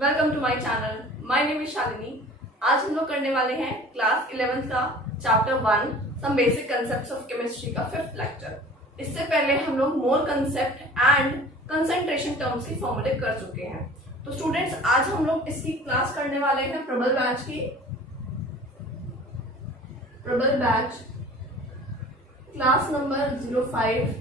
Welcome to my channel. My name is Shalini. आज हम लोग करने वाले हैं क्लास 11th का chapter 1 some basic concepts of chemistry का 5th लेक्चर। इससे पहले हम लोग mole concept and concentration terms की फॉर्मूले कर चुके हैं। तो स्टूडेंट्स, आज हम लोग इसकी क्लास करने वाले हैं प्रबल बैच की। प्रबल बैच क्लास नंबर 05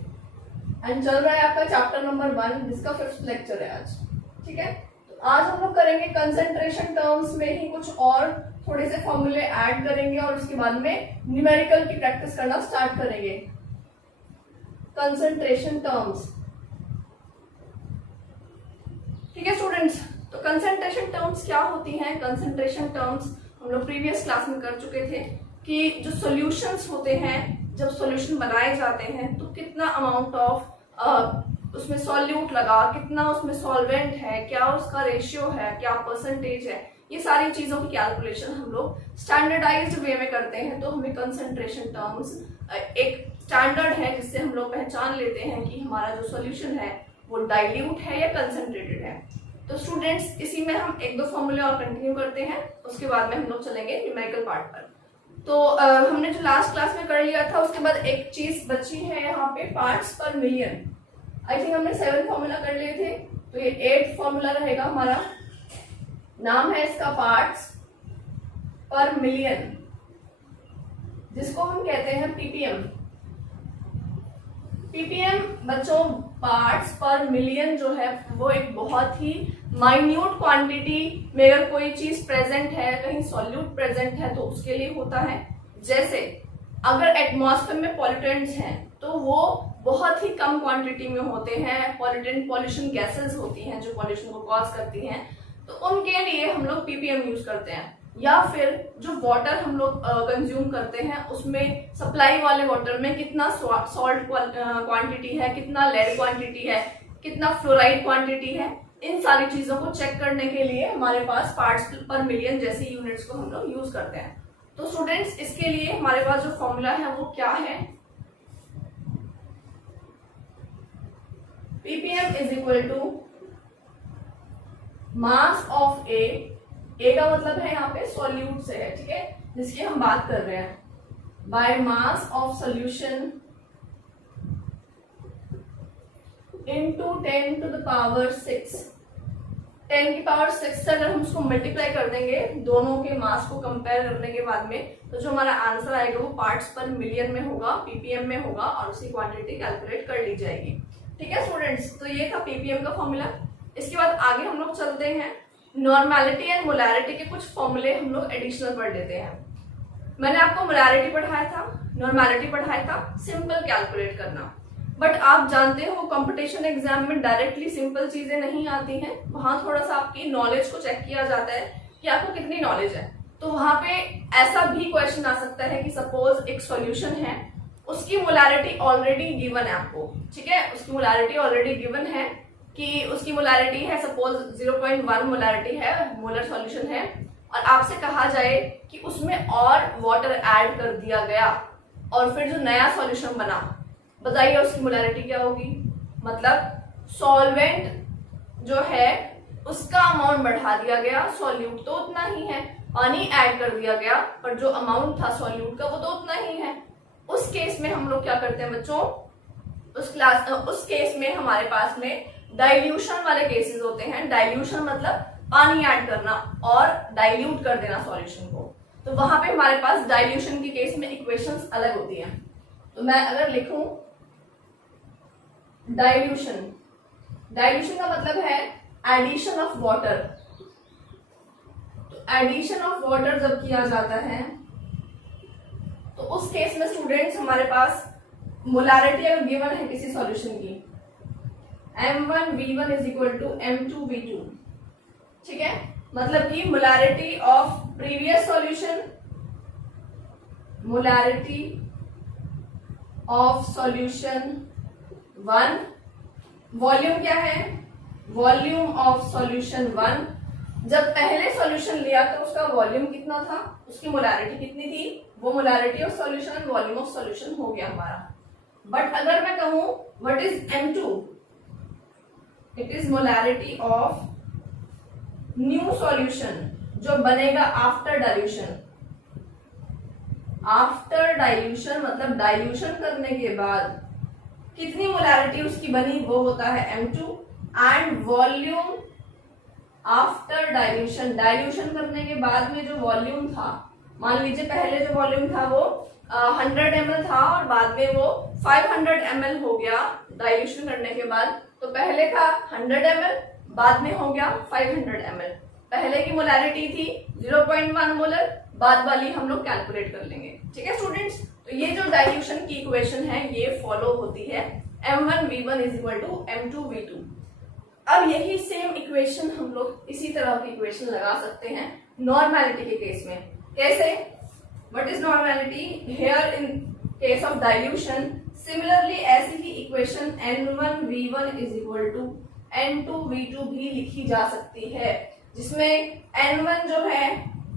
एंड चल रहा है आपका चैप्टर नंबर 1 जिसका 5th लेक्चर है आज। ठीक है, तो आज हम लोग करेंगे कंसंट्रेशन टर्म्स में ही कुछ और थोड़े से फॉर्मूले ऐड करेंगे और उसके बाद में न्यूमेरिकल की प्रैक्टिस करना स्टार्ट करेंगे। कंसंट्रेशन टर्म्स, ठीक है स्टूडेंट्स। तो कंसंट्रेशन टर्म्स क्या होती हैं? कंसंट्रेशन टर्म्स हम लोग प्रीवियस क्लास में कर चुके थे कि जो सॉल्यूशंस होते हैं, जब सॉल्यूशन बनाए जाते हैं तो कितना अमाउंट ऑफ उसमें सॉल्यूट लगा, कितना उसमें सॉल्वेंट है, क्या उसका रेशियो है, क्या परसेंटेज है, ये सारी चीजों की कैलकुलेशन हम लोग स्टैंडर्डाइज्ड वे में करते हैं। तो हमें कंसंट्रेशन टर्म्स एक स्टैंडर्ड है जिससे हम लोग पहचान लेते हैं कि हमारा जो सॉल्यूशन है वो डाइल्यूट है या कंसंट्रेटेड है। तो स्टूडेंट्स, इसी में हम एक दो फॉर्मूले और कंटिन्यू करते हैं, उसके बाद में हम लोग चलेंगे न्यूमेरिकल पार्ट पर। तो हमने जो लास्ट क्लास में कर लिया था उसके बाद एक चीज बची है यहाँ पे, पार्ट्स पर मिलियन। आई थिंक हमने 7 फॉर्मूला कर लिए थे, तो ये 8th फॉर्मूला रहेगा हमारा। नाम है इसका पार्ट्स पर मिलियन, जिसको हम कहते हैं पीपीएम। पीपीएम बच्चों, पार्ट्स पर मिलियन जो है वो एक बहुत ही माइन्यूट क्वांटिटी में अगर कोई चीज प्रेजेंट है, कहीं सॉल्यूट प्रेजेंट है तो उसके लिए होता है। जैसे अगर एटमॉस्फेयर में पॉल्यूटेंट्स हैं तो वो बहुत ही कम क्वांटिटी में होते हैं। पॉल्यूशन गैसेस होती हैं जो पॉल्यूशन को कॉज करती हैं, तो उनके लिए हम लोग पीपीएम यूज करते हैं। या फिर जो वाटर हम लोग कंज्यूम करते हैं उसमें सप्लाई वाले वाटर में कितना सॉल्ट क्वांटिटी है, कितना लेड क्वांटिटी है, कितना फ्लोराइड क्वांटिटी है, इन सारी चीजों को चेक करने के लिए हमारे पास पार्ट्स पर मिलियन जैसी यूनिट्स को हम लोग यूज करते हैं। तो स्टूडेंट्स, इसके लिए हमारे पास जो फॉर्मूला है वो क्या है? PPM is equal to mass of A का मतलब है यहाँ पे सॉल्यूट से है, ठीक है, जिसकी हम बात कर रहे हैं, by mass of solution into 10 to the power 6। 10 की पावर 6 से अगर हम उसको मल्टीप्लाई कर देंगे दोनों के मास को कंपेयर करने के बाद में, तो जो हमारा आंसर आएगा वो पार्ट्स पर मिलियन में होगा, पीपीएम में होगा, और उसकी क्वांटिटी कैलकुलेट कर ली जाएगी। ठीक है स्टूडेंट्स, तो ये था पीपीएम का फॉर्मूला। इसके बाद आगे हम लोग चलते हैं, नॉर्मेलिटी एंड मोलैरिटी के कुछ फॉर्मूले हम लोग एडिशनल पढ़ लेते हैं। मैंने आपको मोलैरिटी पढ़ाया था, नॉर्मेलिटी पढ़ाया था, सिंपल कैलकुलेट करना। बट आप जानते हो कंपटीशन एग्जाम में डायरेक्टली सिंपल चीजें नहीं आती हैं, वहां थोड़ा सा आपकी नॉलेज को चेक किया जाता है कि आपको कितनी नॉलेज है। तो वहां पे ऐसा भी क्वेश्चन आ सकता है कि सपोज एक सॉल्यूशन है, उसकी मोलैरिटी ऑलरेडी गिवन है आपको, ठीक है, उसकी मोलैरिटी ऑलरेडी गिवन है कि उसकी मोलैरिटी है सपोज 0.1 मोलैरिटी है, मोलर सॉल्यूशन है, और आपसे कहा जाए कि उसमें और वाटर ऐड कर दिया गया और फिर जो नया सॉल्यूशन बना, बताइए उसकी मोलैरिटी क्या होगी? मतलब सॉल्वेंट जो है उसका अमाउंट बढ़ा दिया गया, सॉल्यूट तो उतना ही है, पानी ऐड कर दिया गया पर जो अमाउंट था सॉल्यूट का वो तो उतना ही है। उस केस में हम लोग क्या करते हैं बच्चों, उस केस में हमारे पास में डाइल्यूशन वाले केसेस होते हैं। डाइल्यूशन मतलब पानी ऐड करना और डाइल्यूट कर देना सॉल्यूशन को। तो वहां पे हमारे पास डाइल्यूशन के केस में इक्वेशंस अलग होती हैं। तो मैं अगर लिखूं डाइल्यूशन, डाइल्यूशन का मतलब है एडिशन ऑफ वाटर। तो एडिशन ऑफ वाटर जब किया जाता है तो उस केस में स्टूडेंट्स हमारे पास मोलैरिटी अगर गिवन है किसी सॉल्यूशन की, M1V1 is equal to M2V2, ठीक है, मतलब कि molarity of previous solution, molarity of solution 1, volume क्या है? Volume of solution 1। जब पहले सॉल्यूशन लिया तो उसका वॉल्यूम कितना था, उसकी मोलैरिटी कितनी थी, वो molarity of solution volume of solution हो गया हमारा। बट अगर मैं कहूं what is M2, it is molarity of new solution जो बनेगा आफ्टर डाइल्यूशन। आफ्टर डाइल्यूशन मतलब डाइल्यूशन करने के बाद कितनी मोलैरिटी उसकी बनी वो होता है M2 and volume after dilution, dilution करने के बाद में जो वॉल्यूम था, मान लीजिए पहले जो वॉल्यूम था वो 100 ml था और बाद में वो 500 ml हो गया डाइल्यूशन करने के बाद। तो पहले था 100 ml, बाद में हो गया 500 ml। पहले की मोलैरिटी थी 0.1 मोलर, बाद वाली हम लोग कैलकुलेट कर लेंगे। ठीक है स्टूडेंट्स, तो ये जो डाइल्यूशन की इक्वेशन है ये फॉलो होती है M1V1 is equal to M2V2। अब यही सेम इक्वेशन हम लोग इसी तरह की इक्वेशन लगा सकते हैं नॉर्मेलिटी के केस में। कैसे? What is normality? Here in case of dilution similarly ऐसी ही equation N1V1 is equal to N2V2 भी लिखी जा सकती है, जिसमें N1 जो है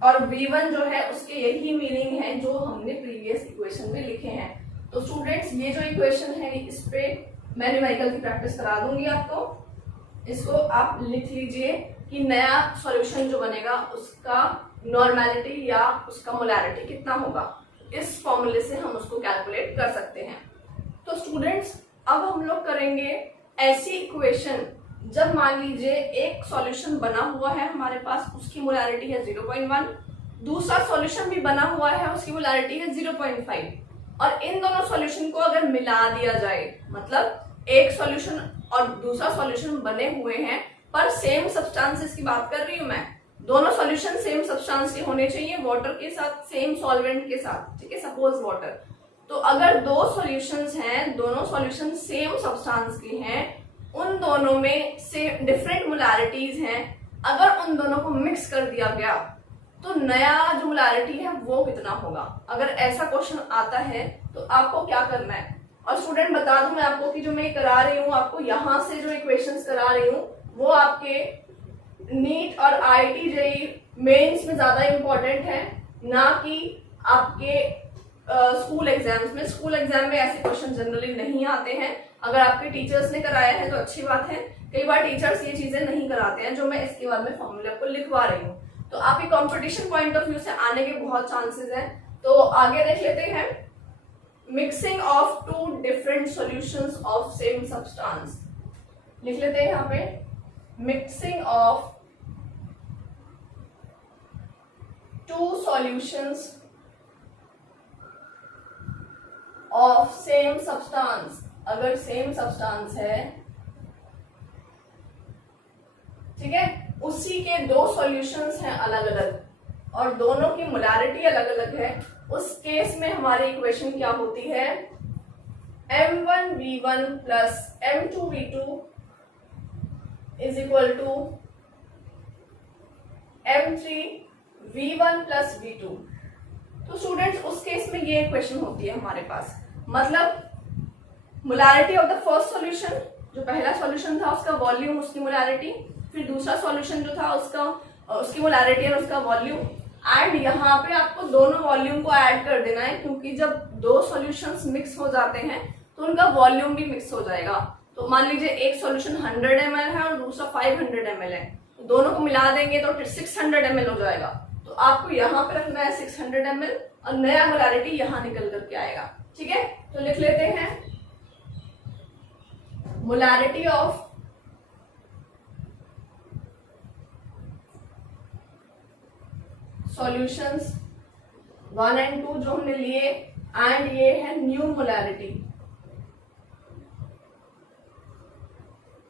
और V1 जो है उसके यही मीनिंग है जो हमने प्रीवियस इक्वेशन में लिखे हैं। तो स्टूडेंट्स ये जो इक्वेशन है इस पे मैं न्यूमेरिकल की प्रैक्टिस करा दूंगी आपको, इसको आप लिख लीजिए कि नया सॉल्यूशन जो बनेगा उसका नॉर्मेलिटी या उसका मोलैरिटी कितना होगा। इस फॉर्मूले से हम उसको कैलकुलेट कर सकते हैं। तो स्टूडेंट्स अब हम लोग करेंगे ऐसी इक्वेशन जब मान लीजिए एक सॉल्यूशन बना हुआ है हमारे पास, उसकी मोलैरिटी है 0.1, दूसरा सॉल्यूशन भी बना हुआ है उसकी मोलैरिटी है 0.5, और इन दोनों सॉल्यूशन को अगर मिला दिया जाए, मतलब एक सॉल्यूशन और दूसरा सॉल्यूशन बने हुए हैं पर सेम सब्सटेंसेस की बात कर रही हूं मैं, दोनों सॉल्यूशन सेम सब्सटेंस के होने चाहिए, वाटर के साथ, सेम सॉल्वेंट के साथ। ठीक है, सपोज वाटर। तो अगर दो सॉल्यूशंस हैं, दोनों सॉल्यूशन सेम सब्सटेंस के हैं, उन दोनों में से डिफरेंट मोलैरिटीज हैं, अगर उन दोनों को मिक्स कर दिया गया तो नया जो मोलैरिटी है वो कितना होगा। अगर ऐसा क्वेश्चन आता है तो आपको क्या करना है। और स्टूडेंट बता दूं मैं आपको कि जो मैं करा रही हूँ आपको, यहाँ से जो इक्वेशंस करा रही हूँ वो आपके नीट और IIT JEE मेंस में ज्यादा इंपॉर्टेंट है, ना कि आपके स्कूल एग्जाम्स में। स्कूल एग्जाम में ऐसे क्वेश्चन जनरली नहीं आते हैं। अगर आपके टीचर्स ने कराया है तो अच्छी बात है, कई बार टीचर्स ये चीजें नहीं कराते हैं जो मैं इसके बाद में फॉर्मूले आपको लिखवा रही हूँ। तो आपके कंपटीशन पॉइंट ऑफ व्यू से आने के बहुत चांसेस हैं। तो आगे देख लेते हैं, mixing of two different solutions of same substance. लिख लेते हैं यहाँ पे, mixing of two solutions of same substance. अगर सेम सब्सटेंस है, ठीक है, उसी के दो सॉल्यूशंस हैं अलग अलग और दोनों की मोलैरिटी अलग अलग है, उस केस में हमारी इक्वेशन क्या होती है? M1V1 plus M2V2 is equal to M3V1 plus V2। तो स्टूडेंट्स उस केस में ये इक्वेशन होती है हमारे पास, मतलब molarity of the first solution, जो पहला सॉल्यूशन था उसका वॉल्यूम, उसकी मोलैरिटी, फिर दूसरा सॉल्यूशन जो था उसका उसकी मोलैरिटी और उसका वॉल्यूम, एंड यहाँ पे आपको दोनों वॉल्यूम को ऐड कर देना है, क्योंकि जब दो सॉल्यूशंस मिक्स हो जाते हैं तो उनका वॉल्यूम भी मिक्स हो जाएगा। तो मान लीजिए एक सॉल्यूशन 100 ml है और दूसरा 500 ml है, तो दोनों को मिला देंगे तो 600 ml हो जाएगा। तो आपको यहाँ पे रखना है 600 ml और नया मोलैरिटी यहाँ निकल करके आएगा। ठीक है, तो लिख लेते हैं, मोलैरिटी ऑफ सॉल्यूशंस 1 and 2 जो हमने लिए, एंड ये है न्यू मोलैरिटी,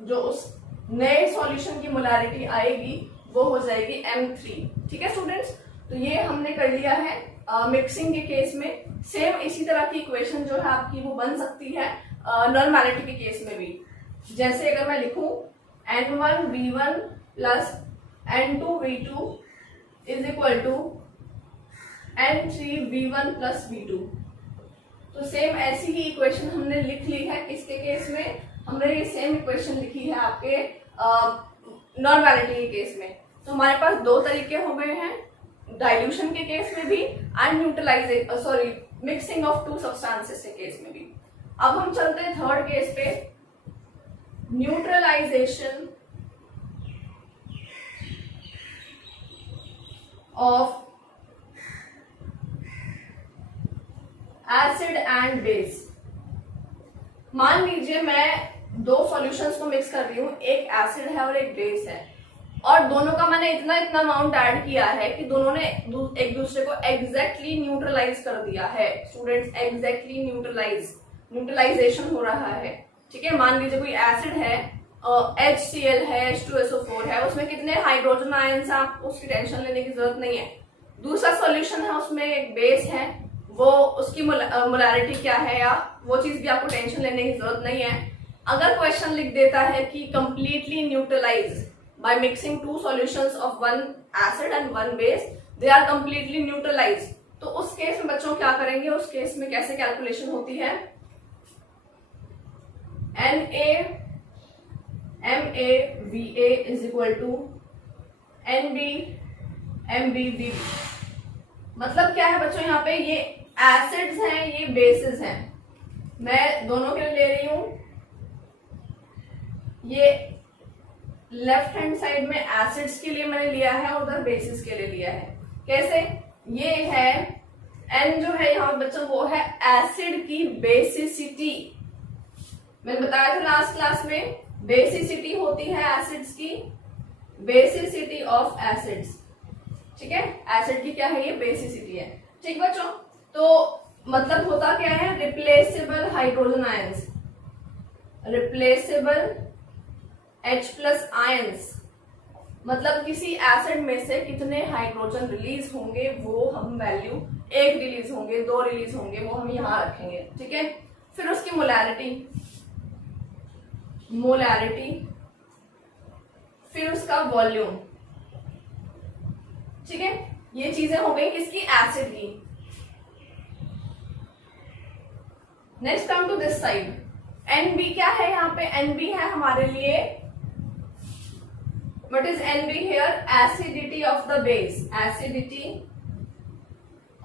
जो उस नए सॉल्यूशन की मोलैरिटी आएगी वो हो जाएगी M3। ठीक है स्टूडेंट्स, तो ये हमने कर लिया है मिक्सिंग के केस में। सेम इसी तरह की इक्वेशन जो है आपकी वो बन सकती है नॉर्मेलिटी के केस में भी। जैसे अगर मैं लिखूं N1V1 plus N2V2 is equal to N3V1 plus V2, तो सेम ऐसी ही इक्वेशन हमने लिख ली है। किसके केस में? हमने ये सेम इक्वेशन लिखी है आपके नॉर्मेलिटी के केस में। तो हमारे पास दो तरीके हो गए हैं, डाइल्यूशन के केस में भी and mixing of two substances के केस में भी। अब हम चलते हैं थर्ड केस पे, neutralisation of acid and base. मान लीजिए मैं दो सॉल्यूशंस को मिक्स कर रही हूँ, एक एसिड है और एक बेस है, और दोनों का मैंने इतना इतना अमाउंट ऐड किया है कि दोनों ने एक दूसरे को एग्जैक्टली न्यूट्रलाइज कर दिया है। स्टूडेंट्स, एग्जैक्टली न्यूट्रलाइजेशन हो रहा है। ठीक है, मान लीजिए कोई एसिड है, HCl है, H2SO4 है, उसमें कितने हाइड्रोजन आयन्स हैं, आपको उसकी टेंशन लेने की जरूरत नहीं है। दूसरा सॉल्यूशन है, उसमें एक बेस है, वो उसकी मोलैरिटी क्या है या वो चीज भी आपको टेंशन लेने की जरूरत नहीं है। अगर क्वेश्चन लिख देता है कि completely neutralise by mixing two solutions of one acid and one base, they are completely neutralized, तो उस केस में बच्चों क्या करेंगे, उस केस में कैसे कैलकुलेशन होती है, NaMaVa is equal to NbMbVb। मतलब क्या है बच्चों, यहाँ पे ये एसिड्स हैं, ये बेसिस हैं, मैं दोनों के लिए ले रही हूं। ये लेफ्ट हैंड साइड में एसिड्स के लिए मैंने लिया है और उधर बेसिस के लिए लिया है। कैसे, ये है N जो है यहाँ बच्चों वो है एसिड की बेसिसिटी। मैंने बताया था लास्ट क्लास में, बेसिसिटी होती है एसिड्स की, बेसिसिटी ऑफ एसिड्स। ठीक है, एसिड की क्या है, ये बेसिसिटी है। ठीक बच्चों, तो मतलब होता क्या है, replaceable hydrogen ions, replaceable H+ ions, मतलब किसी एसिड में से कितने हाइड्रोजन रिलीज होंगे वो हम वैल्यू, एक रिलीज होंगे, दो रिलीज होंगे, वो हम यहां रखेंगे। ठीक है, फिर उसकी मोलैरिटी, फिर उसका वॉल्यूम। ठीक है, ये चीजें हो गई किसकी, एसिड की। Next come to this side, NB क्या है, यहाँ पे NB है हमारे लिए, what is NB here, acidity of the base, acidity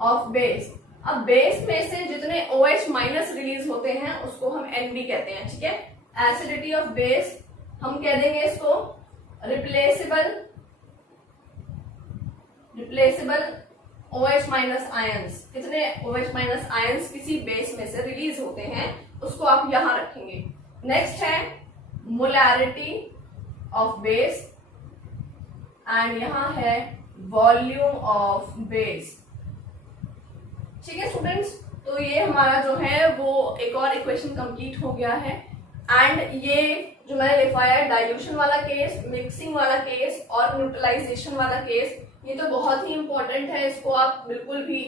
of base। अब बेस में से जितने OH- रिलीज होते हैं उसको हम NB कहते हैं। ठीक है, एसिडिटी ऑफ बेस हम कह देंगे इसको रिप्लेसेबल OH- आयंस, कितने OH- आयंस किसी बेस में से रिलीज होते हैं उसको आप यहां रखेंगे। नेक्स्ट है मोलैरिटी ऑफ बेस एंड यहां है वॉल्यूम ऑफ बेस। ठीक है स्टूडेंट्स, तो ये हमारा जो है वो एक और इक्वेशन कंप्लीट हो गया है। एंड ये जो मैंने लिखवाया है, डाइल्यूशन वाला केस, मिक्सिंग वाला केस और न्यूट्रलाइजेशन वाला केस, ये तो बहुत ही इंपॉर्टेंट है। इसको आप बिल्कुल भी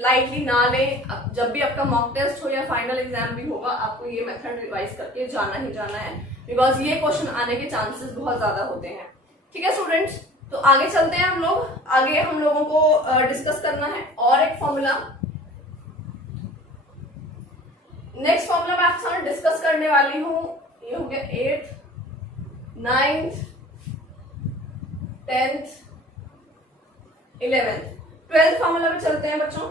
लाइटली ना लें। जब भी आपका मॉक टेस्ट हो या फाइनल एग्जाम भी होगा, आपको ये मेथड रिवाइज करके जाना ही जाना है, बिकॉज ये क्वेश्चन आने के चांसेस बहुत ज्यादा होते हैं। ठीक है स्टूडेंट्स, तो आगे चलते हैं हम लोग। आगे हम लोगों को डिस्कस करना है और एक फॉर्मूला। नेक्स्ट फॉर्मूला मैं आपके साथ डिस्कस करने वाली हूं, ये हो गया 8th 9th 10th 11th 12th formula में चलते हैं बच्चों।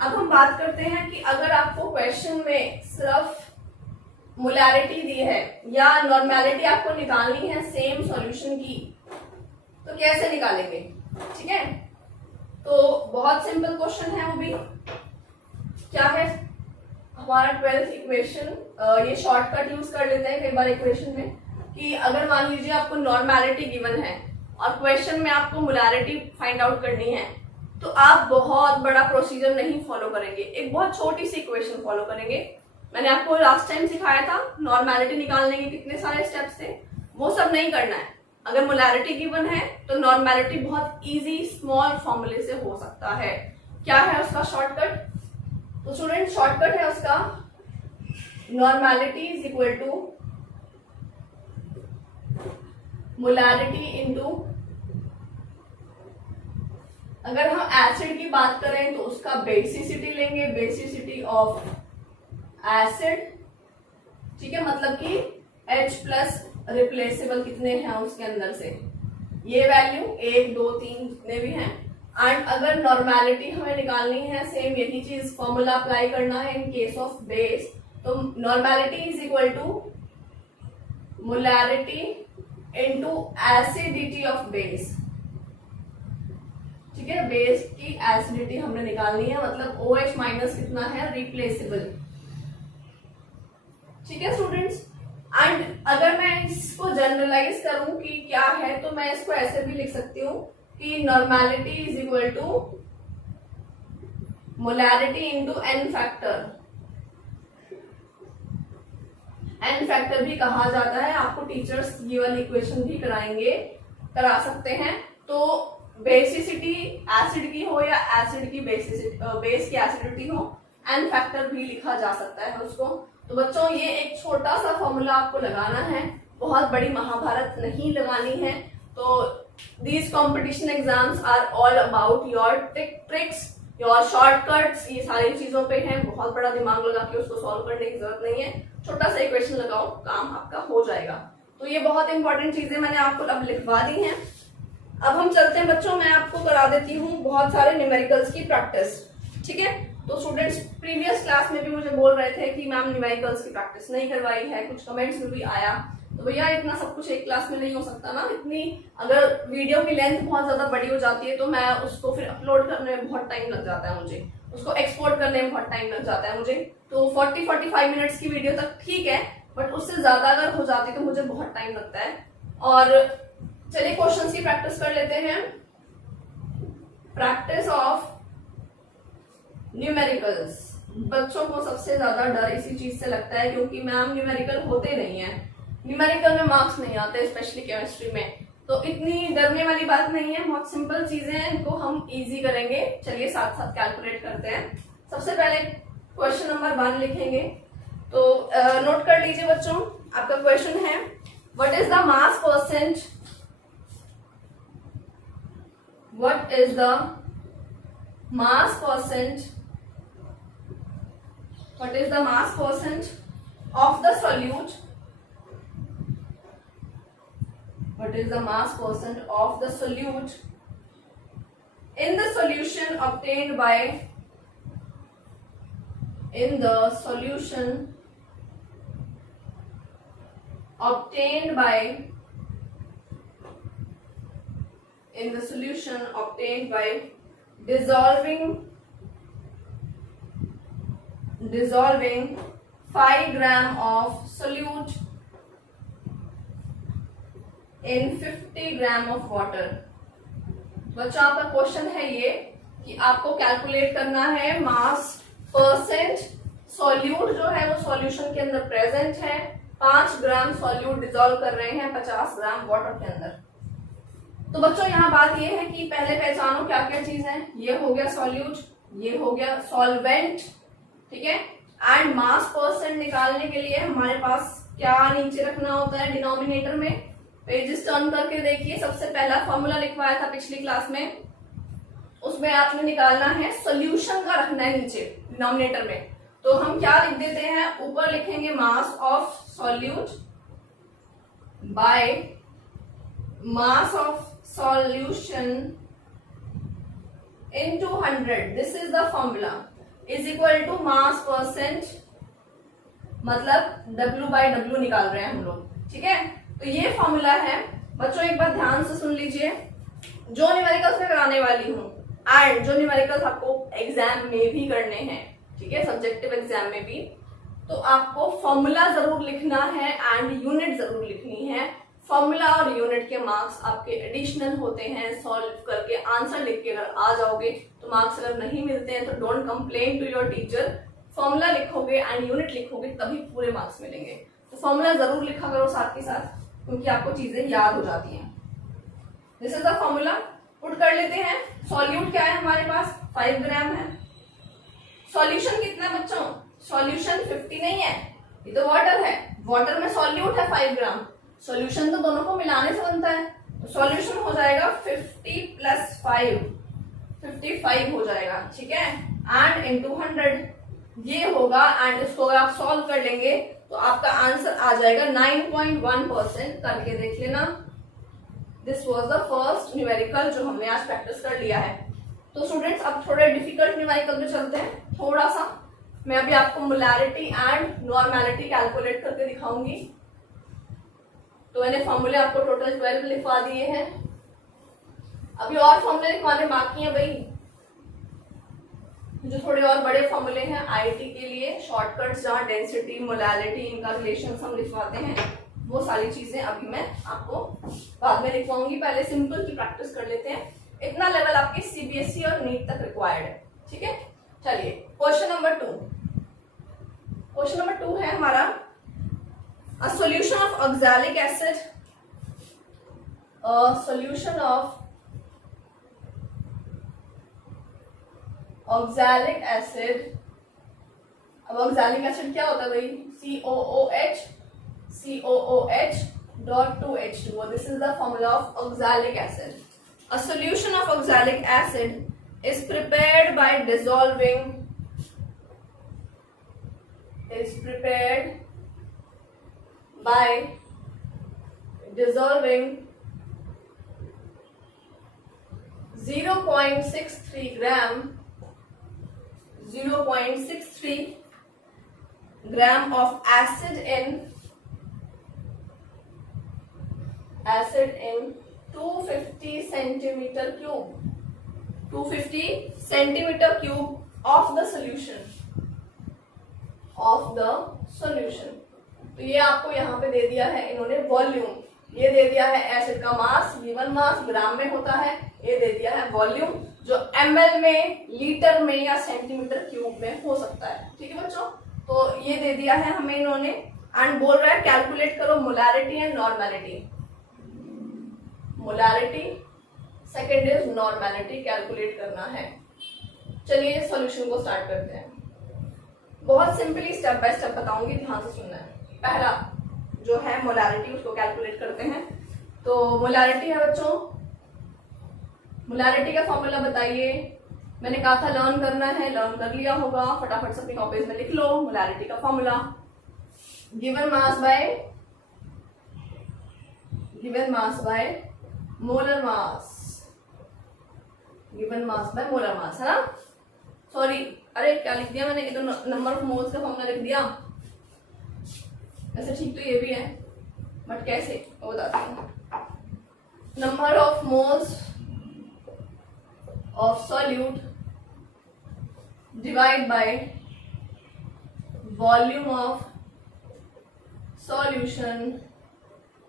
अब हम बात करते हैं कि अगर आपको क्वेश्चन में सिर्फ मोलैरिटी दी है या नॉर्मेलिटी आपको निकालनी है सेम सॉल्यूशन की, तो कैसे निकालेंगे। ठीक है, तो बहुत सिंपल क्वेश्चन है, वो भी क्या है हमारा 12th इक्वेशन। ये शॉर्टकट यूज कर लेते हैं कई बार इक्वेशन में, कि अगर मान लीजिए आपको नॉर्मेलिटी गिवन है और क्वेश्चन में आपको मोलैरिटी फाइंड आउट करनी है, तो आप बहुत बड़ा प्रोसीजर नहीं फॉलो करेंगे, एक बहुत छोटी सी इक्वेशन फॉलो करेंगे। मैंने आपको लास्ट टाइम सिखाया था नॉर्मेलिटी निकालने के कितने सारे स्टेप्स थे, वो सब नहीं करना है। अगर मोलैरिटी गिवन है तो नॉर्मेलिटी बहुत इजी स्मॉल फॉर्मूले से हो सकता है। क्या है उसका शॉर्टकट, तो स्टूडेंट शॉर्टकट है उसका normality is equal to molarity into, अगर हम एसिड की बात करें तो उसका बेसिसिटी लेंगे, बेसिसिटी ऑफ एसिड। ठीक है, मतलब कि H+ रिप्लेसेबल कितने हैं उसके अंदर से, ये वैल्यू 1 2 3 जितने भी हैं। एंड अगर नॉर्मेलिटी हमें निकालनी है, सेम यही चीज फॉर्मूला अप्लाई करना है इन केस ऑफ बेस, तो normality is equal to molarity into acidity of base. ठीक है, बेस की एसिडिटी हमने निकालनी है, मतलब OH माइनस कितना है, रिप्लेसेबल। ठीक है स्टूडेंट्स, एंड अगर मैं इसको जनरलाइज करूं कि क्या है, तो मैं इसको ऐसे भी लिख सकती हूँ कि normality is equal to molarity into n factor. N factor भी कहा जाता है, आपको टीचर्स ये वाली इक्वेशन भी करा सकते हैं। तो बेसिसिटी एसिड की हो या एसिड की बेस की एसिडिटी हो, एन फैक्टर भी लिखा जा सकता है उसको। तो बच्चों ये एक छोटा सा फॉर्मूला आपको लगाना है, बहुत बड़ी महाभारत नहीं लगानी है। तो these competition exams are all about your tricks, your shortcuts, ये सारी चीजों पे हैं। बहुत बड़ा दिमाग लगा के उसको सॉल्व करने की जरूरत नहीं है, छोटा सा इक्वेशन लगाओ, काम आपका हो जाएगा। तो ये बहुत इंपॉर्टेंट चीजें मैंने आपको अब लिखवा दी हैं। अब हम चलते हैं बच्चों, मैं आपको करा देती हूँ बहुत सारे न्यूमेरिकल्स की प्रैक्टिस। ठीक है, तो स्टूडेंट्स प्रीवियस क्लास में भी मुझे बोल रहे थे कि मैम न्यूमेरिकल्स की प्रैक्टिस नहीं करवाई है, कुछ कमेंट्स में भी आया। तो भैया इतना सब कुछ एक क्लास में नहीं हो सकता ना, इतनी अगर वीडियो की लेंथ बहुत ज्यादा बड़ी हो जाती है तो मैं उसको फिर अपलोड करने में बहुत टाइम लग जाता है मुझे, उसको एक्सपोर्ट करने में बहुत टाइम लग जाता है मुझे। तो 40-45 मिनट्स की वीडियो तक ठीक है, बट उससे ज्यादा अगर हो जाती तो मुझे बहुत टाइम लगता है। और चलिए क्वेश्चंस की प्रैक्टिस कर लेते हैं। Practice of numericals. बच्चों को सबसे ज्यादा डर इसी चीज से लगता है क्योंकि मैम न्यूमेरिकल होते नहीं है, न्यूमेरिकल में मार्क्स नहीं आते, स्पेशली केमिस्ट्री में। तो इतनी डरने वाली बात नहीं है, बहुत सिंपल चीजें हैं, इनको हम इजी करेंगे। चलिए साथ साथ कैलकुलेट करते हैं। सबसे पहले क्वेश्चन नंबर 1 लिखेंगे, तो नोट कर लीजिए बच्चों। आपका क्वेश्चन है what is the mass percent, what is the mass percent, what is the mass percent of the solute, what is the mass percent of the solute in the solution obtained by, in the solution obtained by, in the solution obtained by dissolving 5 gram of solute in 50 gram of water। बच्चों आपका question है ये कि आपको calculate करना है मास percent, solute जो है वो सॉल्यूशन के अंदर प्रेजेंट है, 5 ग्राम सॉल्यूट डिसॉल्व कर रहे हैं 50 ग्राम वाटर के अंदर। तो बच्चों यहाँ बात ये है कि पहले पहचानो क्या क्या चीज है। ये हो गया सॉल्यूट, ये हो गया सॉल्वेंट, ठीक है। एंड मास परसेंट निकालने के लिए हमारे पास क्या नीचे रखना होता है डिनोमिनेटर में, पेजेस टर्न करके देखिए। सबसे पहला फॉर्मूला लिखवाया था पिछली क्लास में, उसमें आपने निकालना है सोल्यूशन का, रखना है नीचे डिनोमिनेटर में। तो हम क्या लिख देते हैं, ऊपर लिखेंगे mass of solute by mass of solution into 100, this is the formula, is equal to mass percent, मतलब W/W निकाल रहे हैं हम लोग, ठीक है। तो ये फॉर्मूला है बच्चों, एक बार ध्यान से सुन लीजिए। जो न्यूमेरिकल्स में कराने वाली हूँ एंड जो न्यूमेरिकल्स आपको एग्जाम में भी करने हैं, ठीक है, सब्जेक्टिव एग्जाम में भी, तो आपको फॉर्मूला जरूर लिखना है एंड यूनिट जरूर लिखनी है। फॉर्मूला और यूनिट के मार्क्स आपके एडिशनल होते हैं। सॉल्व करके आंसर लिख के अगर आ जाओगे तो मार्क्स, अगर नहीं मिलते हैं तो don't complain to your teacher. Formula लिखोगे एंड यूनिट लिखोगे तभी पूरे मार्क्स मिलेंगे। तो फॉर्मूला जरूर लिखा करो साथ के साथ, क्योंकि आपको चीजें याद हो जाती हैं। This is the formula, put कर लेते हैं। सॉल्यूट क्या है हमारे पास, 5 ग्राम है। सॉल्यूशन कितना है बच्चों, सॉल्यूशन 50 नहीं है, ये तो वाटर है, वाटर में सॉल्यूट है 5 ग्राम। सॉल्यूशन तो दोनों को मिलाने से बनता है, तो सॉल्यूशन हो जाएगा 50 + 5, 55 हो जाएगा, ठीक है। एंड इनटू 100 ये होगा, एंड इसको अगर आप सॉल्व कर लेंगे तो आपका आंसर आ जाएगा 9.1%। करके देख लेना। This was the first numerical जो हमने आज प्रैक्टिस कर लिया है। तो स्टूडेंट्स अब थोड़े डिफिकल्ट न्यूमेरिकल पे चलते हैं थोड़ा सा। मैं अभी आपको मोलैरिटी एंड नॉर्मेलिटी कैलकुलेट करके दिखाऊंगी। तो मैंने फॉर्मूले आपको टोटल 12 लिखवा दिए हैं। अभी और फॉर्मूले लिखवाने बाकी हैं भाई, जो थोड़े और बड़े फॉर्मूले हैं आईटी के लिए, शॉर्टकट्स जहाँ डेंसिटी, मोलालिटी, इनका रिलेशन हम लिखवाते हैं, वो सारी चीजें अभी मैं आपको बाद में लिखवाऊंगी। पहले सिंपल की प्रैक्टिस कर लेते हैं। इतना लेवल आपके सीबीएसई और नीट तक रिक्वायर्ड है, ठीक है। चलिए क्वेश्चन नंबर 2। क्वेश्चन नंबर 2 है हमारा, a solution of oxalic acid, solution of oxalic acid. अब ऑक्सैलिक एसिड क्या होता है भाई, COOH .2H2O, this is the formula of oxalic acid. A solution of oxalic acid is prepared by dissolving 0.63 gram of acid in 250 centimeter cube, 250 centimeter cube of the solution. तो ये आपको यहाँ पे दे दिया है इन्होंने वॉल्यूम, ये दे दिया है एसिड का मास, गिवन मास ग्राम में होता है, ये दे दिया है वॉल्यूम जो ml में, लीटर में या सेंटीमीटर क्यूब में हो सकता है, ठीक है बच्चों। तो ये दे दिया है हमें इन्होंने, एंड बोल रहा है कैलकुलेट करो molarity and normality. Molarity, second is normality, calculate करना है। चलिए सॉल्यूशन को स्टार्ट करते हैं। बहुत सिंपली स्टेप बाय स्टेप बताऊंगी, ध्यान से सुनना है। पहला जो है मोलारिटी, उसको कैलकुलेट करते हैं। तो मोलारिटी है बच्चों, मोलारिटी का फॉर्मूला बताइए। मैंने कहा था लर्न करना है, लर्न कर लिया होगा, फटाफट से अपनी कॉपीज में लिख लो। मोलारिटी का formula given mass by molar mass, given mass by molar मास, है ना। सॉरी, अरे क्या लिख दिया मैंने, ये तो नंबर ऑफ मोल्स का फॉर्मूला लिख दिया। वैसे ठीक तो ये भी है, बट कैसे वो बताती हूँ। Number of moles of solute divide by volume of solution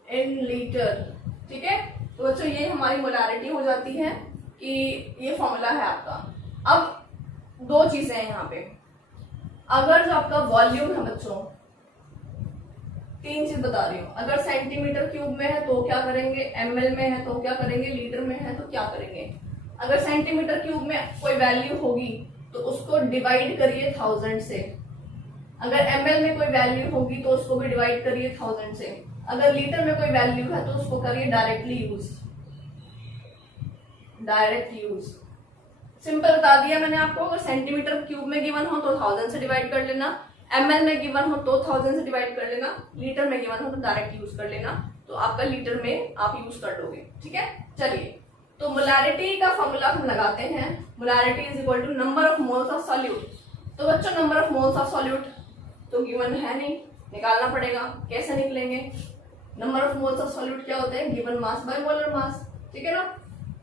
in litre, ठीक है। तो बच्चों ये हमारी मोलारिटी हो जाती है कि ये फॉर्मूला है आपका। अब दो चीजें हैं यहाँ पे, अगर जो आपका वॉल्यूम है बच्चों, तीन चीज बता रही हूँ, अगर सेंटीमीटर क्यूब में है तो क्या करेंगे, ml में है तो क्या करेंगे, लीटर में है तो क्या करेंगे। अगर सेंटीमीटर क्यूब में कोई वैल्यू होगी तो उसको डिवाइड करिए 1000 से, अगर ml में कोई वैल्यू होगी तो उसको भी डिवाइड करिए 1000 से, अगर लीटर में कोई वैल्यू है तो उसको करिए डायरेक्ट यूज। सिंपल बता दिया मैंने आपको। अगर सेंटीमीटर क्यूब में गिवन हो तो 1000 से डिवाइड कर लेना, ml में गिवन हो तो 1000 से डिवाइड कर लेना, लीटर में गिवन हो तो डायरेक्ट यूज कर लेना, तो आपका लीटर में आप यूज कर लोगे, ठीक है। चलिए तो मोलारिटी का फॉर्मूला हम लगाते हैं। Molarity is equal to number of moles of solute. तो बच्चों number of moles of solute तो गिवन है नहीं, निकालना पड़ेगा। कैसे निकलेंगे, number of moles of solute क्या होता है, given mass by molar mass, ठीक है ना।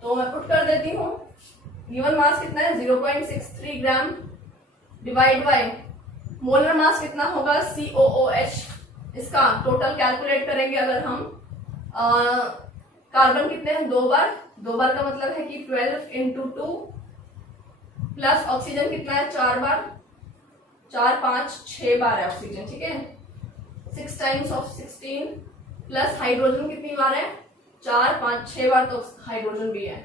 तो मैं पुट कर देती हूँ, गिवन मास कितना है 0.63 gram divide by molar mass कितना होगा COOH। इसका टोटल कैलकुलेट करेंगे अगर हम, कार्बन कितने हैं, 2 बार का मतलब है कि 12 × 2 प्लस ऑक्सीजन कितना है 4 बार, 4 5 6 बार है ऑक्सीजन, ठीक है। 6 टाइम्स ऑफ 16 प्लस हाइड्रोजन कितनी बार है, 4 5 6 बार तो हाइड्रोजन भी है,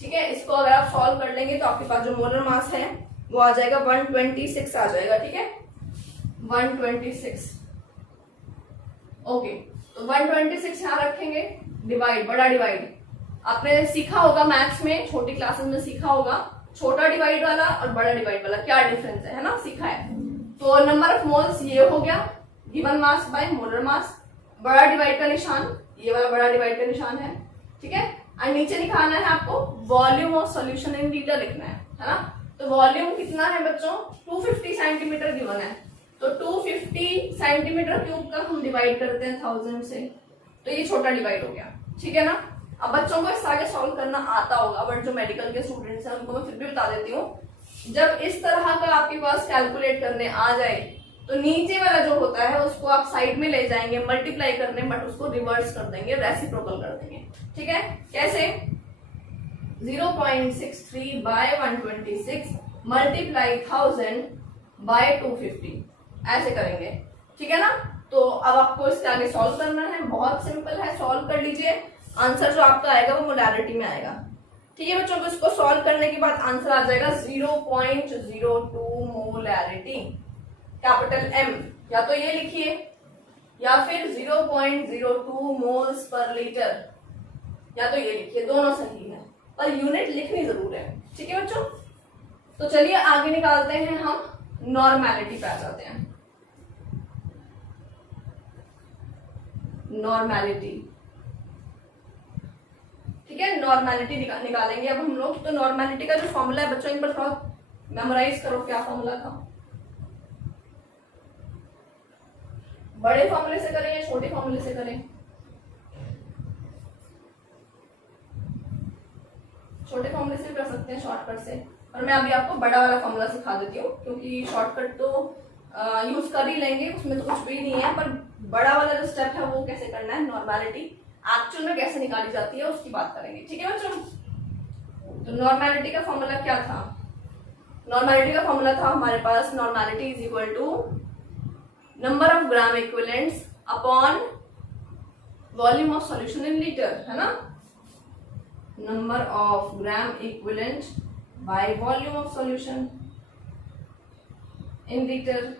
ठीक है। इसको अगर आप सॉल्व कर लेंगे तो आपके पास जो मोलर मास है वो आ जाएगा 126 आ जाएगा, ठीक है 126। ओके, तो 126 यहाँ रखेंगे, डिवाइड, बड़ा डिवाइड आपने सीखा होगा मैथ्स में, छोटी क्लासेस में सीखा होगा, छोटा डिवाइड वाला और बड़ा डिवाइड वाला क्या डिफरेंस है ना, सीखा है। तो नंबर ऑफ मोल्स ये हो गया, गिवन मास बाय मोलर मास, बड़ा डिवाइड का निशान, ये वाला बड़ा डिवाइड का निशान है, ठीक है। और नीचे निकालना है आपको volume of solution in litre लिखना है ना। तो वॉल्यूम कितना है बच्चों, 250 सेंटीमीटर गिवन है, तो 250 सेंटीमीटर क्यूब का हम डिवाइड करते हैं 1000 से, तो ये छोटा डिवाइड हो गया, ठीक है ना। अब बच्चों को इस आगे सॉल्व करना आता होगा, बट जो मेडिकल के स्टूडेंट्स हैं उनको मैं फिर भी बता देती हूँ। जब इस तरह का आपके पास कैलकुलेट करने आ जाए तो नीचे वाला जो होता है उसको आप साइड में ले जाएंगे मल्टीप्लाई करने, बट उसको रिवर्स कर देंगे, रेसिप्रोकल कर देंगे। ठीक है, कैसे? 0.63 बाय 126 मल्टीप्लाई 1000 बाय 250 ऐसे करेंगे। ठीक है ना? तो अब आपको इसके आगे सॉल्व करना है, बहुत सिंपल है, सॉल्व कर लीजिए। आंसर जो आपका आएगा वो मोलैरिटी में आएगा। ठीक है बच्चों, तो इसको सॉल्व करने के बाद आंसर आ जाएगा 0.02 मोलैरिटी, कैपिटल M। या तो ये लिखिए या फिर 0.02 मोल्स पर लीटर, या तो ये लिखिए, दोनों सही है, पर यूनिट लिखनी जरूर है। ठीक है बच्चों, तो चलिए आगे निकालते हैं, हम नॉर्मेलिटी पे आ जाते हैं। नॉर्मेलिटी, ठीक है, नॉर्मेलिटी निकालेंगे अब हम लोग। तो नॉर्मेलिटी का जो फॉर्मूला है बच्चों, इन पर थोड़ा मेमोराइज करो, क्या फॉर्मूला था। बड़े फॉर्मूले से करें या छोटे फॉर्मूले से करें? छोटे फॉर्मूले से कर सकते हैं, शॉर्टकट से, और मैं अभी आपको बड़ा वाला फॉर्मूला सिखा देती हूँ, क्योंकि शॉर्टकट तो यूज कर ही लेंगे, उसमें तो कुछ भी नहीं है, पर बड़ा वाला जो स्टेप है वो कैसे करना है, नॉर्मेलिटी एक्चुअल में कैसे निकाली जाती है उसकी बात करेंगे। ठीक है बच्चों, तो नॉर्मेलिटी का फॉर्मूला क्या था? नॉर्मेलिटी का फॉर्मूला था हमारे पास, normality is equal to number of gram equivalents upon volume of solution in litre, है ना? Number of gram equivalent by volume of solution in litre.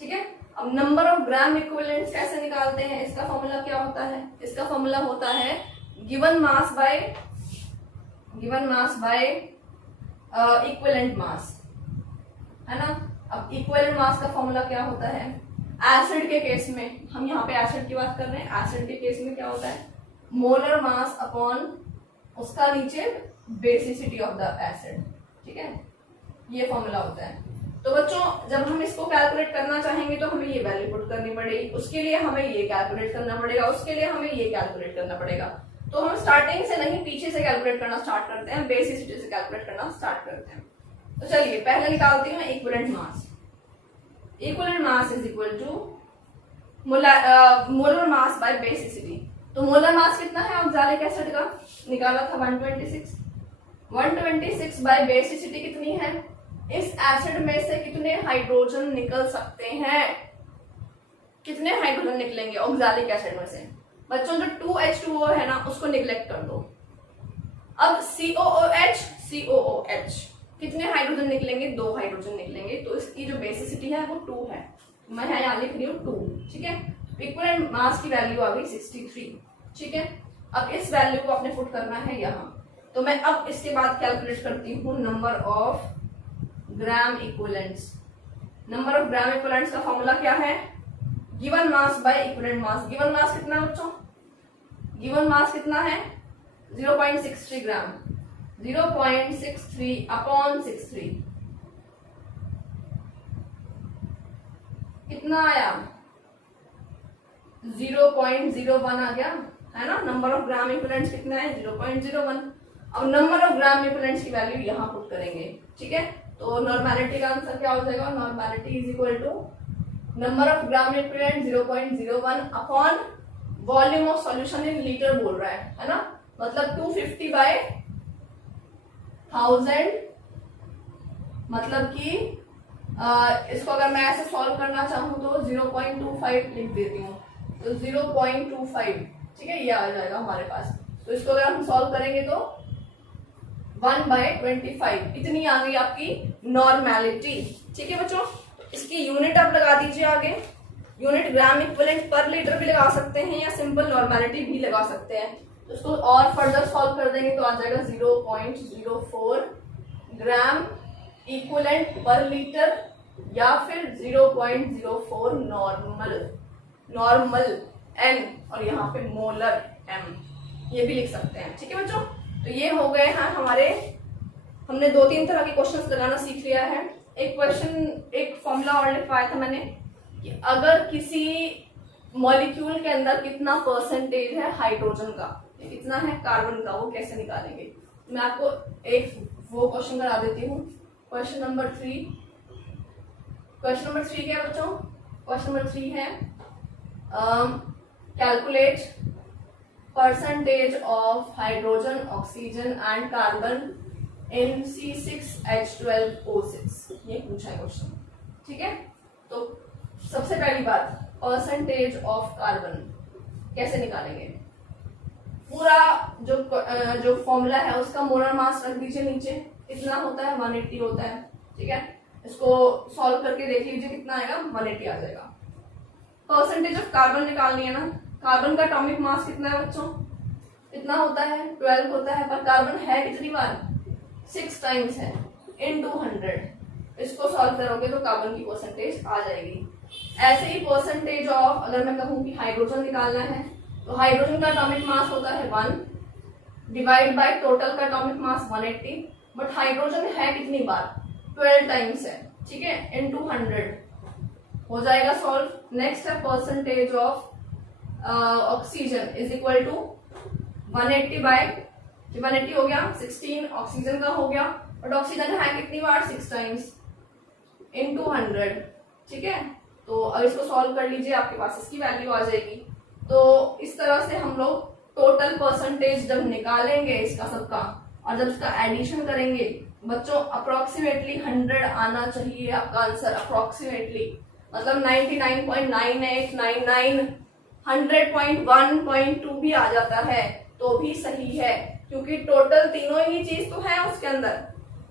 ठीक है, अब नंबर ऑफ ग्राम इक्विवेलेंट्स कैसे निकालते हैं? इसका फॉर्मूला क्या होता है? इसका फॉर्मूला होता है given mass by equivalent mass, है ना? अब इक्विवेलेंट मास का फॉर्मूला क्या होता है? एसिड के केस में, हम यहाँ पे एसिड की बात कर रहे हैं, एसिड के केस में क्या होता है? मोलर मास अपॉन उसका नीचे बेसिसिटी ऑफ द एसिड। ठीक है, ये फॉर्मूला होता है। तो बच्चों जब हम इसको कैलकुलेट करना चाहेंगे तो हमें ये वैल्यू पुट करनी पड़ेगी, उसके लिए हमें ये कैलकुलेट करना पड़ेगा, उसके लिए हमें ये कैलकुलेट करना पड़ेगा। तो हम स्टार्टिंग से नहीं, पीछे से कैलकुलेट करना स्टार्ट करते हैं, बेसिसिटी से कैलकुलेट करना स्टार्ट करते हैं। तो चलिए पहले निकालती हूँ equivalent mass. Equivalent mass is equal to molar mass by basicity. तो मोलर मास कितना है ऑक्सैलिक एसिड का? निकाला था 126। 126 बाय बेसिसिटी कितनी है? इस एसिड में से कितने हाइड्रोजन निकल सकते हैं? कितने हाइड्रोजन निकलेंगे ऑक्सैलिक एसिड में से? बच्चों जो 2H2O है ना उसको निगलेक्ट कर दो। अब COOH कितने हाइड्रोजन निकलेंगे? 2 हाइड्रोजन निकलेंगे, तो इसकी जो बेसिसिटी है वो 2 है, मैं यहाँ लिख रही हूँ 2। ठीक है, इक्विवेलेंट मास की वैल्यू आ गई 63। ठीक है, अब इस वैल्यू को आपने पुट करना है यहाँ। तो मैं अब इसके बाद कैलकुलेट करती हूँ number of gram equivalents. Number of gram equivalents का फॉर्मूला क्या है? Given mass by equivalent mass. Given mass कितना है बच्चों? गिवन मास कितना है? 0.63 ग्राम। 0.63 अपॉन 63 कितना आया? 0.01 आ गया, है ना? नंबर ऑफ ग्राम इक्विवेलेंट्स कितना है? 0.01। अब नंबर ऑफ ग्राम इक्विवेलेंट्स की वैल्यू यहाँ पुट करेंगे। ठीक है, तो नॉर्मेलिटी का आंसर क्या हो जाएगा? Normality is equal to number of gram equivalent 0.01 upon volume of solution in litre बोल रहा है ना? मतलब 250 बाय 1000, मतलब कि इसको अगर मैं ऐसे सॉल्व करना चाहूँ तो 0.25 लिख देती हूँ, तो 0.25। ठीक है, ये आ जाएगा हमारे पास। तो इसको अगर हम सॉल्व करेंगे तो 1/25 इतनी आ गई आपकी नॉर्मेलिटी। ठीक है बच्चों, इसकी यूनिट आप लगा दीजिए आगे। यूनिट ग्राम इक्विवेलेंट पर लीटर भी लगा सकते हैं या सिंपल नॉर्मेलिटी भी लगा सकते हैं। तो इसको और फर्दर सॉल्व कर देंगे तो आ जाएगा 0.04 ग्राम इक्विवेलेंट पर लीटर, या फिर 0.04 नॉर्मल N, और यहाँ पे मोलर M, ये भी लिख सकते हैं। ठीक है बच्चों, तो ये हो गए हैं हमारे, हमने 2-3 तरह के क्वेश्चंस लगाना सीख लिया है। एक क्वेश्चन, एक फॉर्मूला और लिखवाया था मैंने कि अगर किसी मॉलिक्यूल के अंदर कितना परसेंटेज है हाइड्रोजन का, ये कितना है कार्बन का, वो कैसे निकालेंगे। मैं आपको एक वो क्वेश्चन करा देती हूँ। क्वेश्चन नंबर 3 क्या है बच्चों? क्वेश्चन नंबर 3 है calculate percentage of hydrogen, oxygen and carbon in C6H12O6। ये पूछा है क्वेश्चन, ठीक है। तो सबसे पहली बात, परसेंटेज ऑफ कार्बन कैसे निकालेंगे। पूरा जो फॉर्मूला है उसका मोलर मास रख दीजिए नीचे, कितना होता है 180 होता है, ठीक है। इसको सॉल्व करके देख लीजिए कितना आएगा, 180 आ जाएगा। परसेंटेज ऑफ कार्बन निकालनी है ना। कार्बन का एटॉमिक मास कितना है बच्चों, कितना होता है 12 होता है, पर कार्बन है कितनी बार 6 टाइम्स है, इन 200। इसको सॉल्व करोगे तो कार्बन की परसेंटेज आ जाएगी। ऐसे ही परसेंटेज ऑफ, अगर मैं कहूँ कि हाइड्रोजन निकालना है तो हाइड्रोजन का एटॉमिक मास होता है 1 डिवाइड बाय टोटल का एटॉमिक मास 180, बट हाइड्रोजन है कितनी बार 12 टाइम्स है, ठीक है, इन 200 हो जाएगा सॉल्व। नेक्स्ट है percentage of oxygen is equal to 180 by 180 हो गया 16 ऑक्सीजन का हो गया, बट ऑक्सीजन है कितनी बार 6 टाइम्स इन 200, ठीक है। तो अब इसको सॉल्व कर लीजिए, आपके पास इसकी वैल्यू आ जाएगी। तो इस तरह से हम लोग टोटल परसेंटेज जब निकालेंगे इसका सबका, और जब इसका एडिशन करेंगे बच्चों, अप्रोक्सीमेटली 100 आना चाहिए आपका आंसर। अप्रोक्सीमेटली मतलब 99.9899 100.1.2 भी आ जाता है तो भी सही है, क्योंकि टोटल तीनों ही चीज तो है उसके अंदर।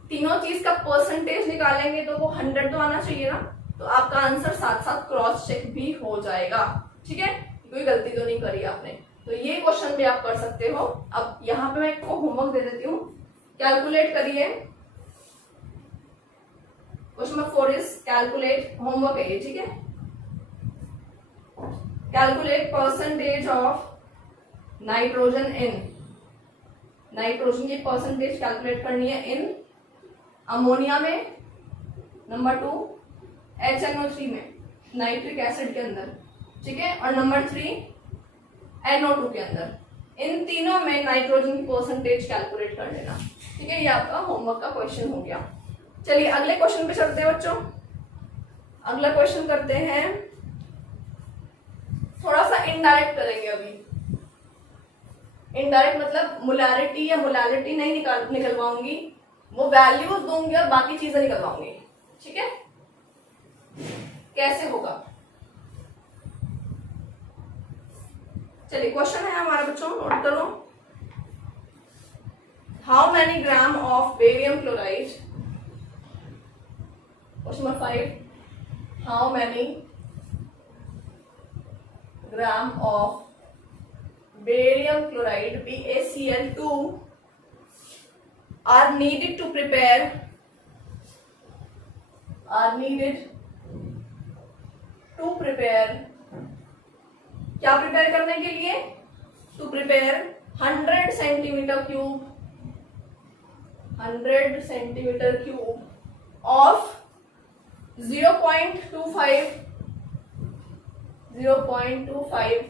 तीनों चीज का परसेंटेज निकालेंगे तो वो 100 तो आना चाहिए ना। तो आपका आंसर साथ साथ क्रॉस चेक भी हो जाएगा, ठीक है। कोई गलती तो नहीं करी आपने। तो ये क्वेश्चन भी आप कर सकते हो। अब यहाँ पे मैं आपको होमवर्क दे देती हूँ, कैलकुलेट करिए। Question number 4 is calculate, homework है ये, ठीक है। Calculate percentage of nitrogen in, nitrogen की परसेंटेज कैलकुलेट करनी है इन अमोनिया में, नंबर 2 HNO3 में, नाइट्रिक एसिड के अंदर, ठीक है, और नंबर 3 NO2 के अंदर। इन तीनों में नाइट्रोजन की परसेंटेज कैलकुलेट कर लेना, ठीक है। ये आपका होमवर्क का क्वेश्चन हो गया। चलिए अगले क्वेश्चन पे चलते हैं बच्चों। अगला क्वेश्चन करते हैं, थोड़ा सा इनडायरेक्ट करेंगे अभी। इनडायरेक्ट मतलब मोलैरिटी या मोलैलिटी नहीं निकलवाऊंगी, वो वैल्यूज दूंगी और बाकी चीजें निकलवाऊंगी, ठीक है। कैसे होगा, चलिए क्वेश्चन है हमारा बच्चों, नोट करो। How many gram of barium chloride, question number 5, how many gram of barium chloride BaCl2 are needed to prepare, क्या प्रिपेयर करने के लिए, to prepare 100 centimetre cube of 0.25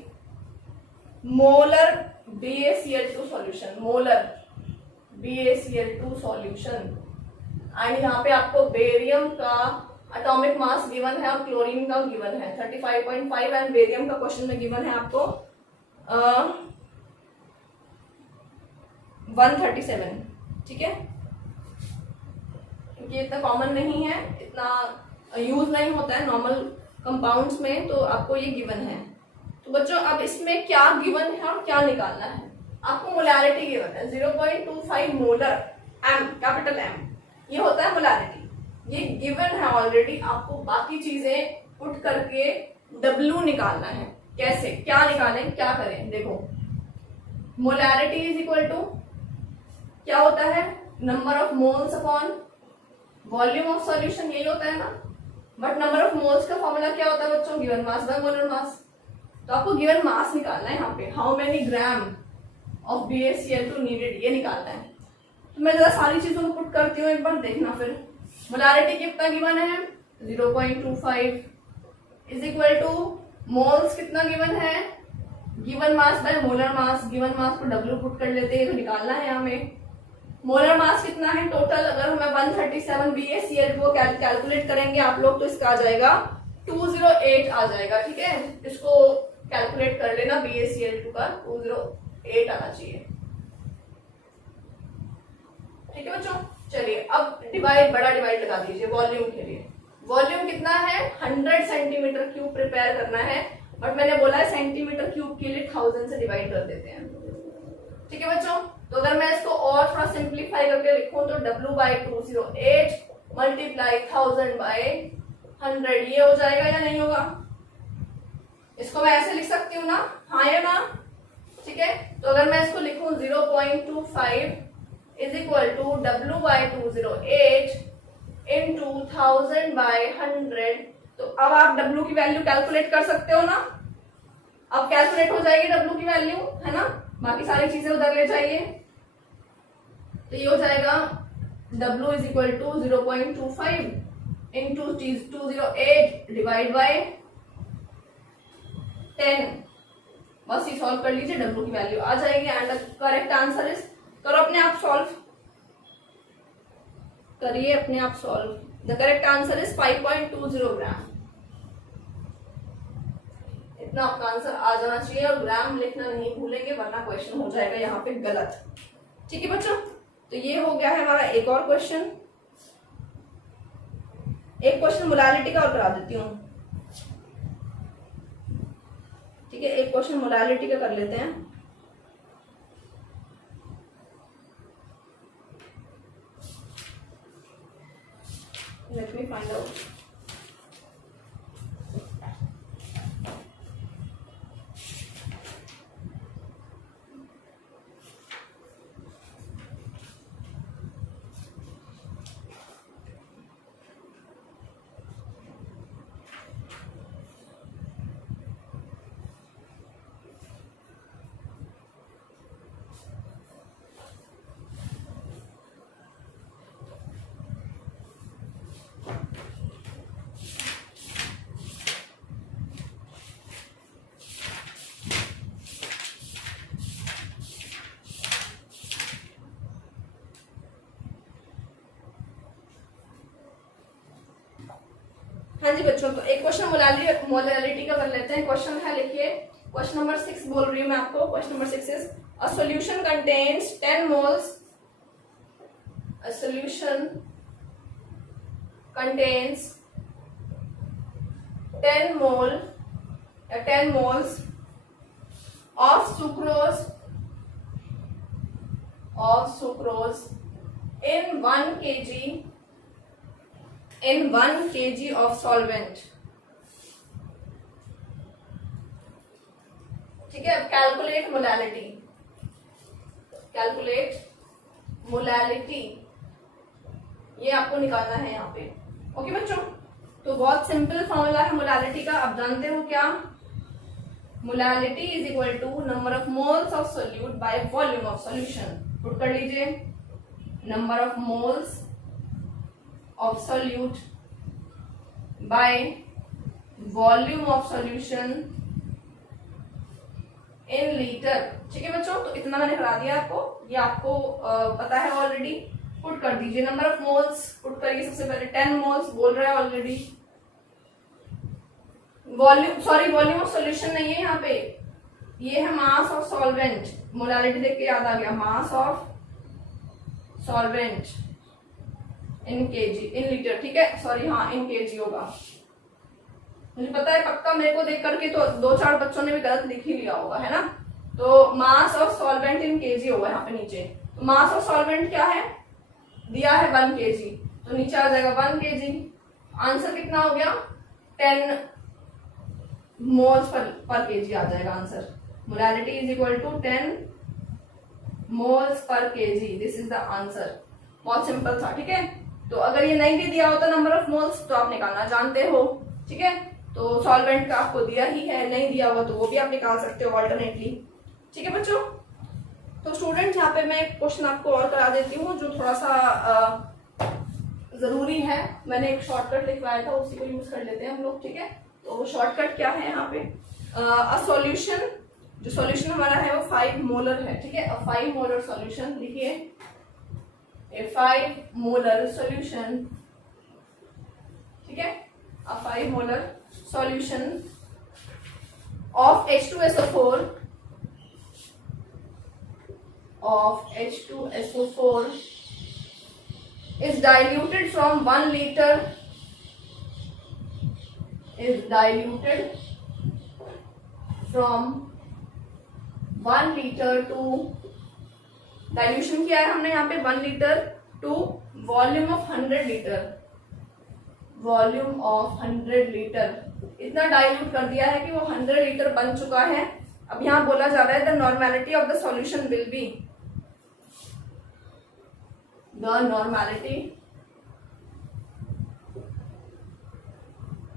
molar BaCl2 solution, molar BaCl2 solution. And यहाँ पे आपको barium का atomic mass given है और क्लोरीन का गिवन है 35.5, एंड बेरियम का क्वेश्चन में गिवन है आपको 137, ठीक है। क्योंकि इतना कॉमन नहीं है, इतना यूज नहीं होता है नॉर्मल कंपाउंड्स में, तो आपको ये गिवन है। तो बच्चों अब इसमें क्या गिवन है और क्या निकालना है, आपको मोलैरिटी गिवन है 0.25 मोलर, M कैपिटल M, ये होता है मोलैरिटी, ये गिवन है ऑलरेडी। आपको बाकी चीजें पुट करके W निकालना है। कैसे, क्या निकालें, क्या करें, देखो मोलैरिटी इज इक्वल टू क्या होता है, number of moles upon volume of solution, यही होता है ना। बट नंबर ऑफ मोल्स का फॉर्मूला क्या होता है बच्चों, गिवन मास बाय मोलर मास। तो आपको गिवन मास निकालना है यहाँ पे, how many gram of BaCl2 needed, ये निकालना है। तो मैं जरा सारी चीजों को पुट करती हूँ, एक बार देखना। फिर मोलैरिटी कितना गिवन है 0.25 इज इक्वल टू मोल्स कितना गिवन है given mass by molar mass, given mass को W पुट कर लेते हैं, तो निकालना है हमें। मोलर मास कितना है टोटल, अगर हमें 137 BaCl2 कैलकुलेट करेंगे आप लोग तो इसका आ जाएगा 208 आ जाएगा। ठीक है, इसको कैलकुलेट कर लेना, BaCl2 का 208 आना चाहिए। ठीक है बच्चों, चलिए अब डिवाइड, बड़ा डिवाइड लगा दीजिए वॉल्यूम के लिए। वॉल्यूम कितना है, 100 सेंटीमीटर क्यूब प्रिपेयर करना है, बट मैंने बोला है सेंटीमीटर क्यूब के लिए 1000 से डिवाइड कर देते हैं। ठीक है बच्चों, तो अगर मैं इसको और थोड़ा सिंप्लीफाई करके लिखूं तो W/208 मल्टीप्लाई 1000/100 ये हो जाएगा या नहीं होगा? इसको मैं ऐसे लिख सकती हूँ ना, हाँ या ना? ठीक है, तो अगर मैं इसको लिखूं 0.25 is equal to W/208 into 1000/100, तो अब आप W की वैल्यू कैलकुलेट कर सकते हो ना। अब कैलकुलेट हो जाएगी W की वैल्यू, है ना। बाकी सारी चीजें उधर ले जाइए, तो ये हो जाएगा W is equal to 0.25 into 208 divide by 10। बस ये सॉल्व कर लीजिए, W की वैल्यू आ जाएगी एंड करेक्ट आंसर इज, करो अपने आप सॉल्व, करिए अपने आप solve. The correct answer is 5.20 ग्राम। इतना आपका आंसर आ जाना चाहिए और ग्राम लिखना नहीं भूलेंगे वरना क्वेश्चन हो जाएगा यहाँ पे गलत। ठीक है बच्चों, तो ये हो गया है हमारा एक और क्वेश्चन। एक क्वेश्चन मोलालिटी का और करा देती हूँ। ठीक है, एक क्वेश्चन मोलालिटी का कर लेते हैं। Let me find out. हाँ जी बच्चों, तो एक क्वेश्चन मोलालिटी का कर लेते हैं। क्वेश्चन है, लिखिए क्वेश्चन नंबर 6 बोल रही हूँ मैं आपको। Question number 6 is a solution contains 10 moles, a solution contains 10 moles of sucrose in 1 kg of solvent। ठीक है, अब कैलकुलेट मोलालिटी ये आपको निकालना है यहाँ पे। ओके बच्चों, तो बहुत सिंपल फॉर्मूला है मोलालिटी का, आप जानते हो क्या? Molality is equal to number of moles of solute by volume of solution. Put कर लीजिए, number of moles of solute by volume of solution in liter। ठीक है बच्चों, तो इतना मैंने करा दिया आपको, ये आपको पता है ऑलरेडी। पुट कर दीजिए नंबर ऑफ मोल्स, पुट करिए सबसे पहले 10 मोल्स बोल रहा है ऑलरेडी। वॉल्यूम ऑफ सॉल्यूशन नहीं है यहाँ पे, ये है मास ऑफ सॉल्वेंट। मोलालिटी देख के याद आ गया, mass of solvent in KG, in litre. ठीक है, सॉरी हाँ इन केजी होगा, मुझे पता है पक्का, मेरे को देख करके तो 2-4 बच्चों ने भी गलत लिख ही लिया होगा, है ना। तो mass of solvent in KG होगा यहाँ पे नीचे। तो मास ऑफ सॉल्वेंट क्या है, दिया है 1 kg, तो नीचे आ जाएगा 1 kg। आंसर कितना हो गया, 10 मोल्स पर केजी आ जाएगा answer. Molality is equal to 10 moles per KG, this is the answer. बहुत सिंपल था। ठीक है, तो अगर ये नहीं भी दिया होता नंबर ऑफ मोल्स तो आप निकालना जानते हो। ठीक है, तो सॉल्वेंट का आपको दिया ही है, नहीं दिया हुआ तो वो भी आप निकाल सकते हो ऑल्टरनेटली। ठीक है बच्चों, तो स्टूडेंट यहाँ पे मैं एक क्वेश्चन आपको और करा देती हूँ जो थोड़ा सा जरूरी है। मैंने एक शॉर्टकट लिखवाया था, उसी को यूज कर लेते हैं हम लोग। ठीक है, तो शॉर्टकट क्या है यहाँ पे, अ सॉल्यूशन जो सॉल्यूशन हमारा है वो 5 मोलर है, ठीक है। अ 5 मोलर सॉल्यूशन लिखिए, ए 5 मोलर सॉल्यूशन, ठीक है। Uh 5 molar solution of H2SO4 is diluted from 1 liter to dilution किया है हमने यहाँ पे 1 litre to volume of 100 litre, इतना डाइल्यूट कर दिया है कि वो 100 लीटर बन चुका है। अब यहाँ बोला जा रहा है the normality of the solution will be, the normality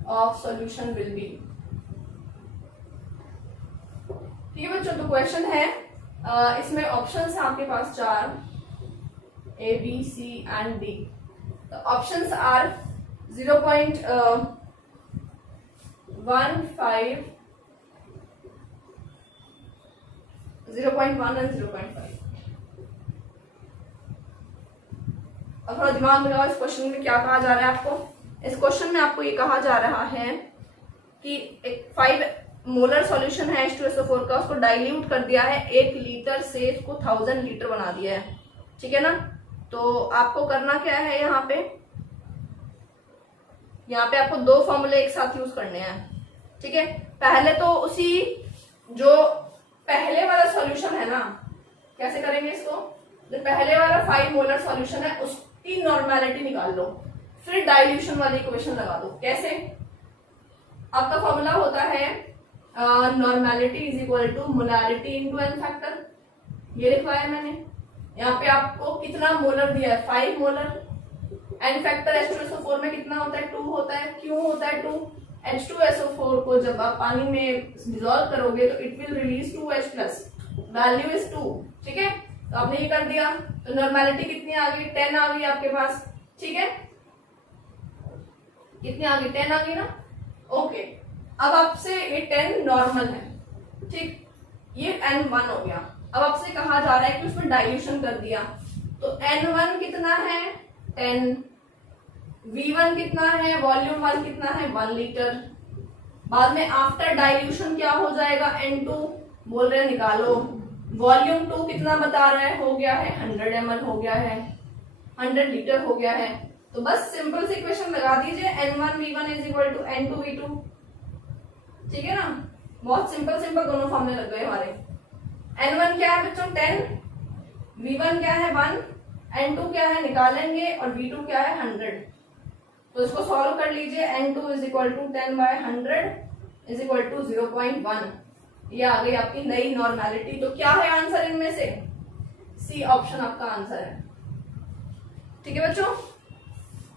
of solution will be, ठीक है बच्चों। तो क्वेश्चन है, इसमें ऑप्शंस है आपके पास 4, A, B, C and D। तो ऑप्शंस आर 0.15, 0.1 and 0.5। अब थोड़ा दिमाग लगाओ, इस क्वेश्चन में क्या कहा जा रहा है आपको। इस क्वेश्चन में आपको ये कहा जा रहा है कि एक 5 मोलर सॉल्यूशन है H2SO4 का, उसको डाइल्यूट कर दिया है 1 लीटर से, इसको 1000 लीटर बना दिया है, ठीक है ना। तो आपको करना क्या है, यहाँ पे आपको 2 फॉर्मूले एक साथ यूज करने हैं, ठीक है। पहले तो उसी जो पहले वाला सॉल्यूशन है ना, कैसे करेंगे इसको, जो पहले वाला 5 मोलर सॉल्यूशन है उसकी नॉर्मेलिटी निकाल लो, फिर डाइल्यूशन वाली इक्वेशन लगा दो। कैसे, आपका फॉर्मूला होता है normality is equal to molarity into n factor, ये लिखवाया मैंने। यहाँ पे आपको कितना मोलर दिया है, 5 मोलर, एन फैक्टर H2SO4 में कितना होता है, 2 होता है। क्यों होता है 2, H2SO4 को जब आप पानी में डिसॉल्व करोगे तो it will release 2H plus, value is 2, ठीक है। तो आपने ये कर दिया, तो नॉर्मेलिटी कितनी आ गई, 10 आ गई आपके पास, ठीक है। कितनी आ गई, 10 आ गई ना, ओके। अब आपसे ये 10 नॉर्मल है, ठीक, ये N1 हो गया। अब आपसे कहा जा रहा है कि उसमें डाइल्यूशन कर दिया, तो N1 कितना है 10, V1 कितना है, वॉल्यूम 1 कितना है 1 लीटर। बाद में आफ्टर डाइल्यूशन क्या हो जाएगा, N2 बोल रहे हैं निकालो, वॉल्यूम 2 कितना बता रहा है, हो गया है 100 ml हो गया है, 100 लीटर हो गया है। तो बस सिंपल सी इक्वेशन लगा दीजिए, N1 V1 is equal to N2 V2, ठीक है ना। बहुत सिंपल दोनों फॉर्मूले लग गए हमारे। N1 क्या है बच्चों 10, V1 क्या है 1, N2 क्या है निकालेंगे, और V2 क्या है 100। तो इसको सॉल्व कर लीजिए, N2 is equal to 10/100 is equal to 0.1। ये आ गई आपकी नई नॉर्मेलिटी। तो क्या है आंसर इनमें से, सी ऑप्शन आपका आंसर है, ठीक है बच्चों।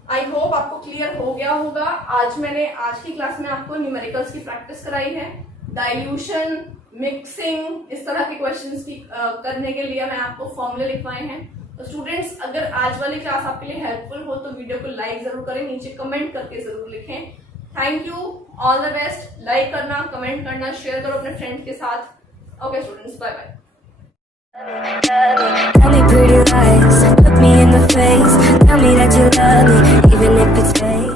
आई होप आपको क्लियर हो गया होगा। आज की क्लास में आपको न्यूमेरिकल्स की प्रैक्टिस कराई है, डाइल्यूशन, मिक्सिंग, इस तरह के क्वेश्चंस की करने के लिए मैं आपको फॉर्मूले लिखवाए हैं। तो स्टूडेंट्स, अगर आज वाली क्लास आपके लिए हेल्पफुल हो तो वीडियो को लाइक जरूर करें, नीचे कमेंट करके जरूर लिखें। Thank you, all the best. Like करना, कमेंट करना, शेयर करो अपने फ्रेंड्स के साथ। Okay students, bye bye. Tell me pretty lies, look me in the face, tell me that you love me, even if it's fake.